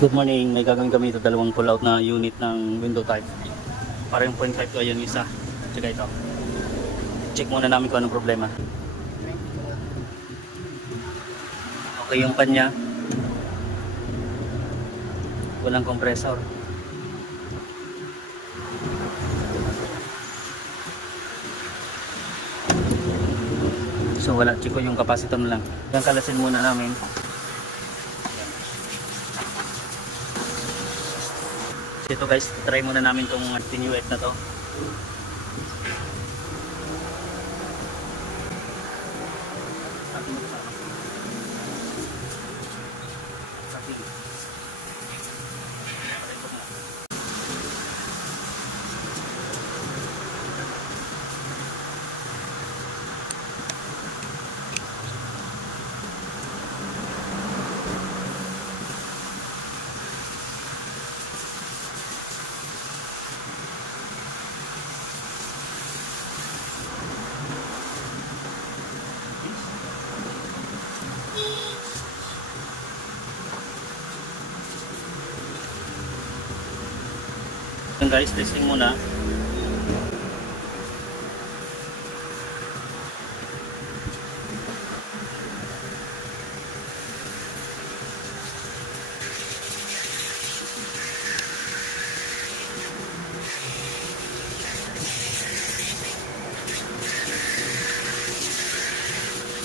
Good morning, may gagawin kami ito, dalawang pull out na unit ng window type. Para yung 0.5 ko, ayan yung isa. Tsaka ito. Check muna namin kung anong problema. Okay yung kanya. Walang compressor. So wala, check ko yung capacitor na lang. Yan kalasin muna namin. Ito guys, try muna namin itong attenuate na to. Guys, testing muna.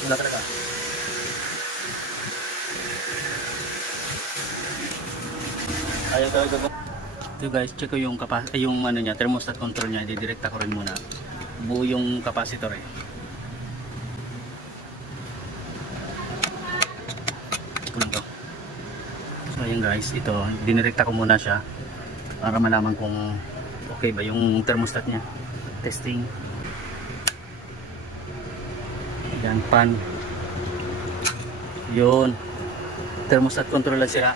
Wala talaga. Ayaw talaga. Ito guys, check ko yung ano niya, thermostat control niya, didirekta ko rin muna. Buo yung capacitor eh. Ito lang to. So ayun guys, ito, dinirekta ko muna siya para malaman kung okay ba yung thermostat niya. Testing. Yan, pan. Yun. Thermostat control lang sila.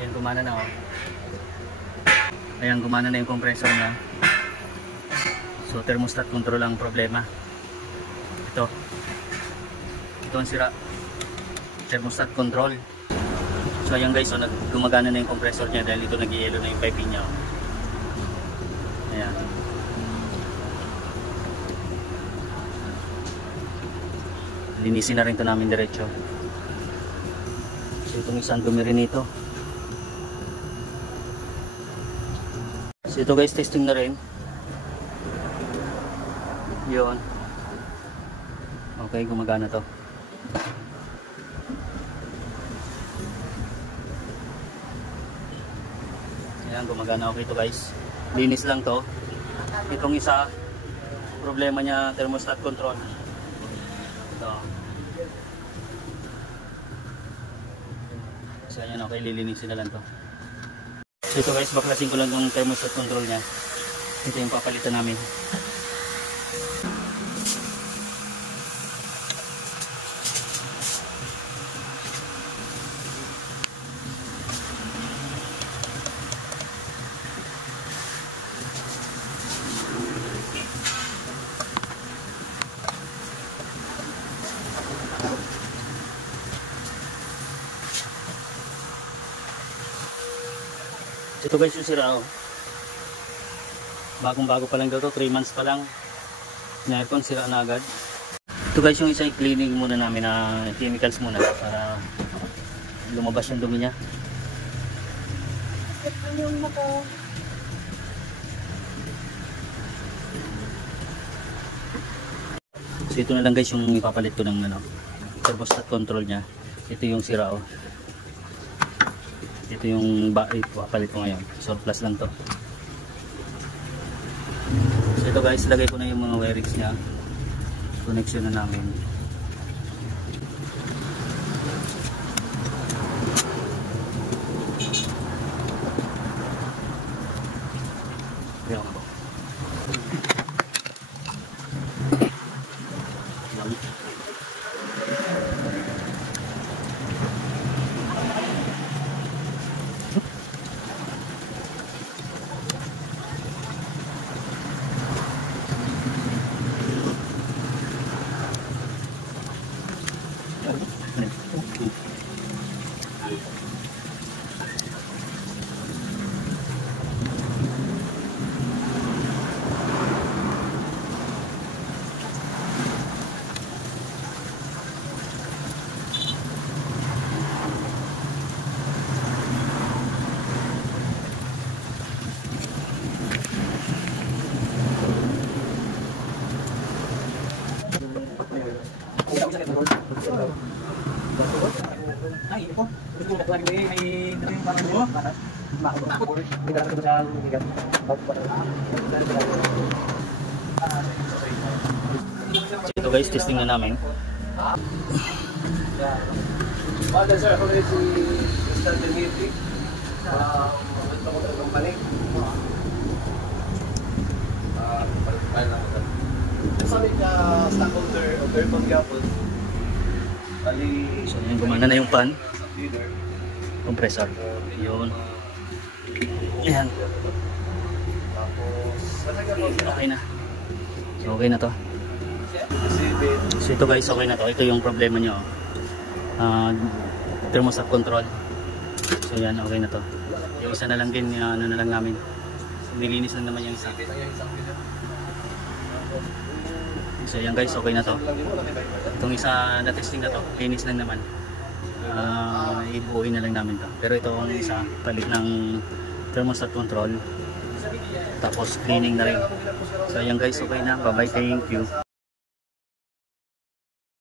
Ayan, gumana na oh. Ayan, gumana na yung compressor na. So thermostat control ang problema. Ito ang sira, thermostat control. So ayan guys, so gumagana na yung compressor niya dahil ito nag-i-yellow na yung piping niya. Ayan. Linisin na rin ito namin diretso. So itong isang dumi rin ito. So ito guys, testing na rin. Yun. Okay, gumagana to. Ayan, gumagana okay to guys. Linis lang to. Itong isa, problema niya, thermostat control. Ito. So ayan, okay, lilinisin na lang to. So ito guys, baklasin ko lang yung thermostat control niya. Ito yung papalitan namin. Ito guys yung sira oh. Bagong bago pa lang daw to, 3 months pa lang. Na aircon sira na agad. Ito guys yung isa, cleaning muna namin na chemicals muna para lumabas yung dumi niya. So ito na lang guys yung ipapalit ko ng thermostat control niya. Ito yung sira oh. Ito yung papalit ko ngayon. Surplus lang to. So ito guys, lagay ko na yung mga wirings niya. Connection na namin. Ayan ako. Ito guys, testing na namin. Sir, ako rin si Mr. Dimitri. Ito ko sa company. Sabi ka stockholder o Vermont Gapon. So yan, gumana na yung pan. Compressor. Yun. Ayan. Okay na. So okay na to. So ito guys, okay na to. Ito yung problema nyo. Thermostat control. So yan, okay na to. Yung isa na lang din, ano na lang namin. Nilinis na naman yung isa. So yan guys, okay na to. Itong isa na testing na to, linis lang naman. Ibuuin na lang namin to. Pero ito ang isa, palit ng thermostat control. Tapos cleaning na rin. So yan guys, okay na. Bye bye, thank you.